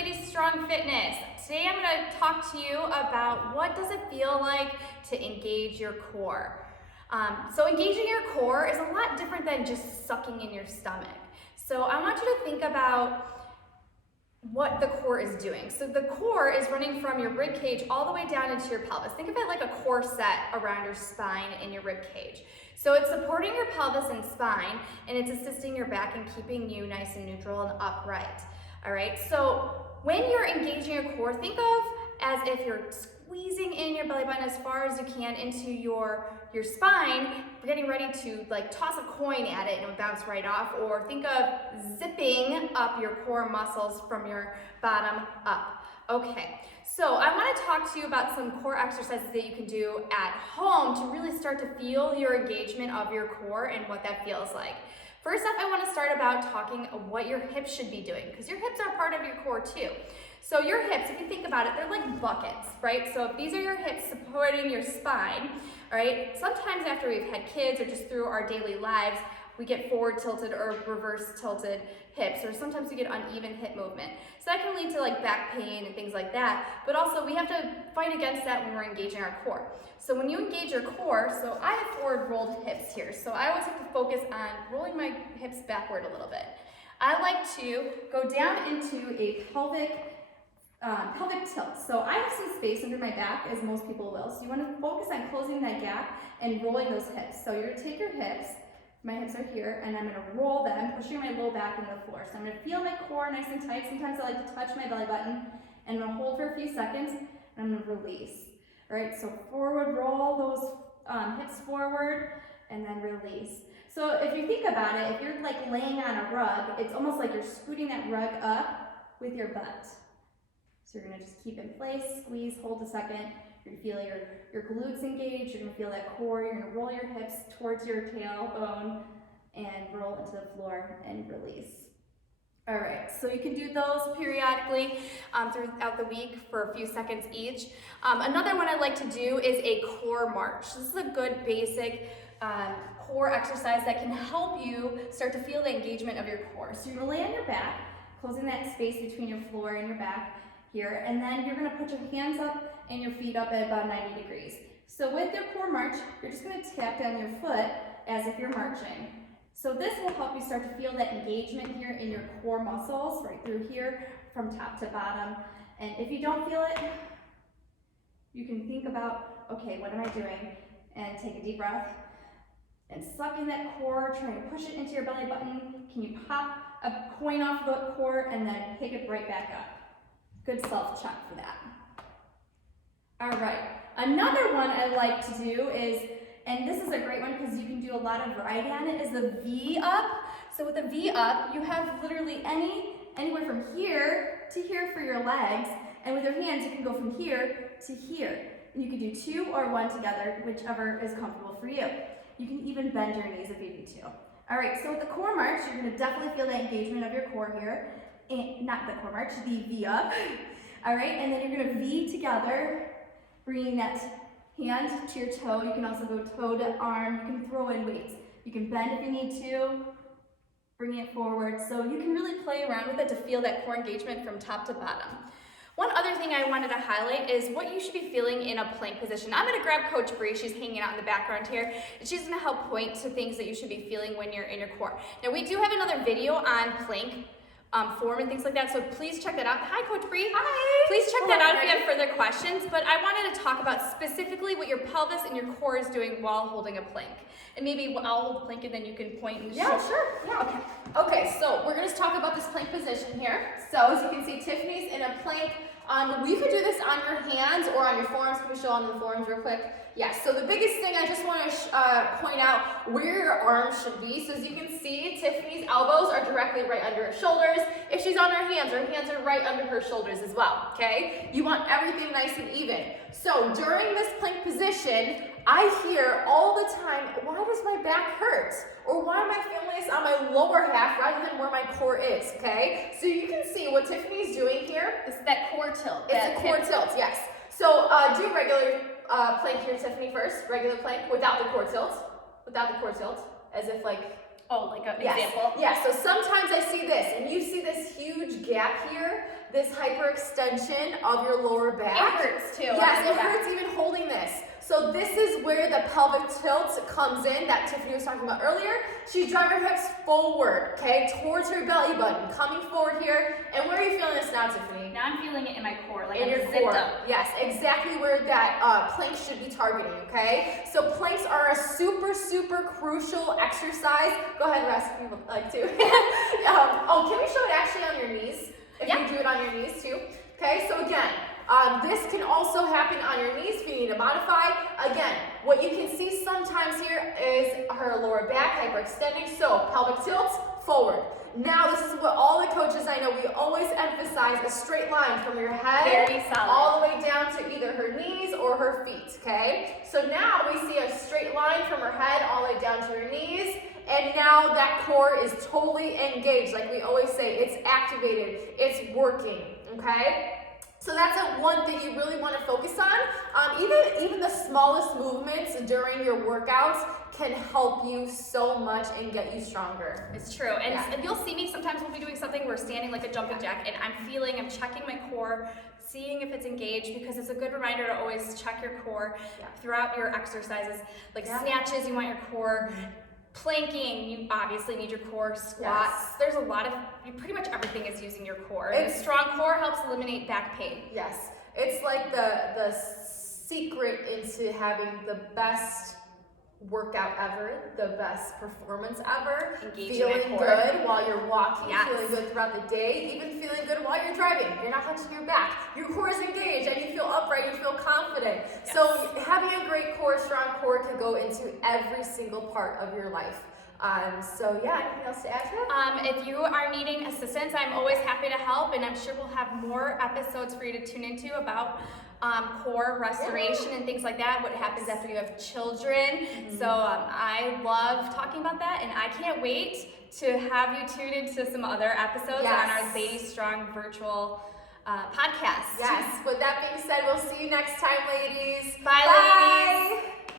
LadyStrong Fitness. Today I'm going to talk to you about what does it feel like to engage your core. So engaging your core is a lot different than just sucking in your stomach. So I want you to think about what the core is doing. So the core is running from your ribcage all the way down into your pelvis. Think of it like a corset around your spine and your ribcage. So it's supporting your pelvis and spine, and it's assisting your back and keeping you nice and neutral and upright. All right, so when you're engaging your core, think of as if you're squeezing in your belly button as far as you can into your spine, getting ready to like toss a coin at it and it would bounce right off, or think of zipping up your core muscles from your bottom up. Okay, so I want to talk to you about some core exercises that you can do at home to really start to feel your engagement of your core and what that feels like. First up, I want to start about talking what your hips should be doing, because your hips are part of your core too. So your hips, if you think about it, they're like buckets, right? So if these are your hips supporting your spine, all right, sometimes after we've had kids or just through our daily lives, we get forward tilted or reverse tilted hips, or sometimes we get uneven hip movement. So that can lead to like back pain and things like that, but also we have to fight against that when we're engaging our core. So when you engage your core, so I have forward rolled hips here, so I always have to focus on rolling my hips backward a little bit. I like to go down into a pelvic tilt. So I have some space under my back, as most people will, so you want to focus on closing that gap and rolling those hips. So you're going to take your hips, my hips are here, and I'm going to roll them, pushing my low back into the floor. So I'm going to feel my core nice and tight. Sometimes I like to touch my belly button, and I'm going to hold for a few seconds, and I'm going to release. All right, so forward roll those hips forward, and then release. So if you think about it, if you're like laying on a rug, it's almost like you're scooting that rug up with your butt. So you're going to just keep in place, squeeze, hold a second. You're going to feel your glutes engaged. You're going to feel that core. You're going to roll your hips towards your tailbone and roll into the floor and release. All right, so you can do those periodically throughout the week for a few seconds each. Another one I like to do is a core march. This is a good basic core exercise that can help you start to feel the engagement of your core. So you're going to lay on your back, closing that space between your floor and your back here, and then you're going to put your hands up and your feet up at about 90 degrees. So with your core march, you're just going to tap down your foot as if you're marching. So this will help you start to feel that engagement here in your core muscles, right through here, from top to bottom. And if you don't feel it, you can think about, okay, what am I doing? And take a deep breath and suck in that core, trying to push it into your belly button. Can you pop a coin off the core and then pick it right back up? Good self-check for that. All right, another one I like to do is, and this is a great one because you can do a lot of variety on it, is the V up. So with the V up, you have literally anywhere from here to here for your legs, and with your hands, you can go from here to here. And you can do two or one together, whichever is comfortable for you. You can even bend your knees if you need to. All right, so with the core march, you're gonna definitely feel the engagement of your core here. And not the core march, the V up. All right, and then you're gonna V together, bringing that hand to your toe. You can also go toe to arm. You can throw in weights. You can bend if you need to, bring it forward. So you can really play around with it to feel that core engagement from top to bottom. One other thing I wanted to highlight is what you should be feeling in a plank position. I'm gonna grab Coach Bree, she's hanging out in the background here, and she's gonna help point to things that you should be feeling when you're in your core. Now we do have another video on plank form and things like that, so please check that out. Hi, Coach Bree. Hi. Please check that out if you have further questions, but I wanted to talk about specifically what your pelvis and your core is doing while holding a plank. And maybe I'll hold the plank and then you can point and Yeah, sure. Yeah. Okay, so we're going to talk about this plank position here. So as you can see, Tiffany's in a plank. You could do this on your hands or on your forearms. Can we show on the forearms real quick? Yes, so the biggest thing I just want to point out where your arms should be. So as you can see, Tiffany's elbows are directly right under her shoulders. If she's on her hands are right under her shoulders as well, okay? You want everything nice and even. So during this plank position, I hear all the time, why does my back hurt? Or why am I feeling this on my lower half rather than where my core is, okay? So you can see what Tiffany's doing here. This is that core tilt. It's a core tilt, yes. So do regular plank here, Tiffany, first. Regular plank without the core tilt. Without the core tilt. As if like, oh, like an example? Yeah, so sometimes I see this, and you see this huge gap here this hyperextension of your lower back. It hurts too. Yes, it hurts even holding this. So this is where the pelvic tilt comes in that Tiffany was talking about earlier. She's driving her hips forward, okay, towards her belly button, coming forward here. And where are you feeling this now, Tiffany? Now I'm feeling it in my core, like In I'm your zipped core. up. Yes, exactly where that plank should be targeting, okay? So planks are a super, super crucial exercise. Go ahead, Russ, if you would like to. Can we show it actually on your knees? If you do it on your knees too. Okay, so again, this can also happen on your knees if you need to modify. Again, what you can see sometimes here is her lower back hyperextending. So pelvic tilt, forward. Now this is what all the coaches I know, we always emphasize a straight line from your head Very solid. all the way down to either her knees or her feet, okay? So now we see a straight line from her head all the way down to her knees, and now that core is totally engaged. Like we always say, it's activated, it's working, okay? So that's one thing you really want to focus on. Even the smallest movements during your workouts can help you so much and get you stronger. It's true. And you'll see me sometimes we'll be doing something, we're standing like a jumping jack, and I'm checking my core, seeing if it's engaged, because it's a good reminder to always check your core throughout your exercises. Like snatches, you want your core. Planking, you obviously need your core. Squats, there's a lot of, pretty much everything is using your core. And a strong core helps eliminate back pain. Yes, it's like the secret into having the best workout ever, the best performance ever. Engaging feeling good while you're walking, feeling good throughout the day, even feeling good while you're driving. You're not hunching your back. Your core is engaged and you feel upright, you feel confident. Yes. So having a great core, strong core can go into every single part of your life. Anything else to add to that? If you are needing assistance, I'm always happy to help, and I'm sure we'll have more episodes for you to tune into about core restoration and things like that, what happens after you have children. So I love talking about that, and I can't wait to have you tune into some other episodes on our LadyStrong virtual podcast. Yes, with that being said, we'll see you next time, ladies. Bye. Ladies.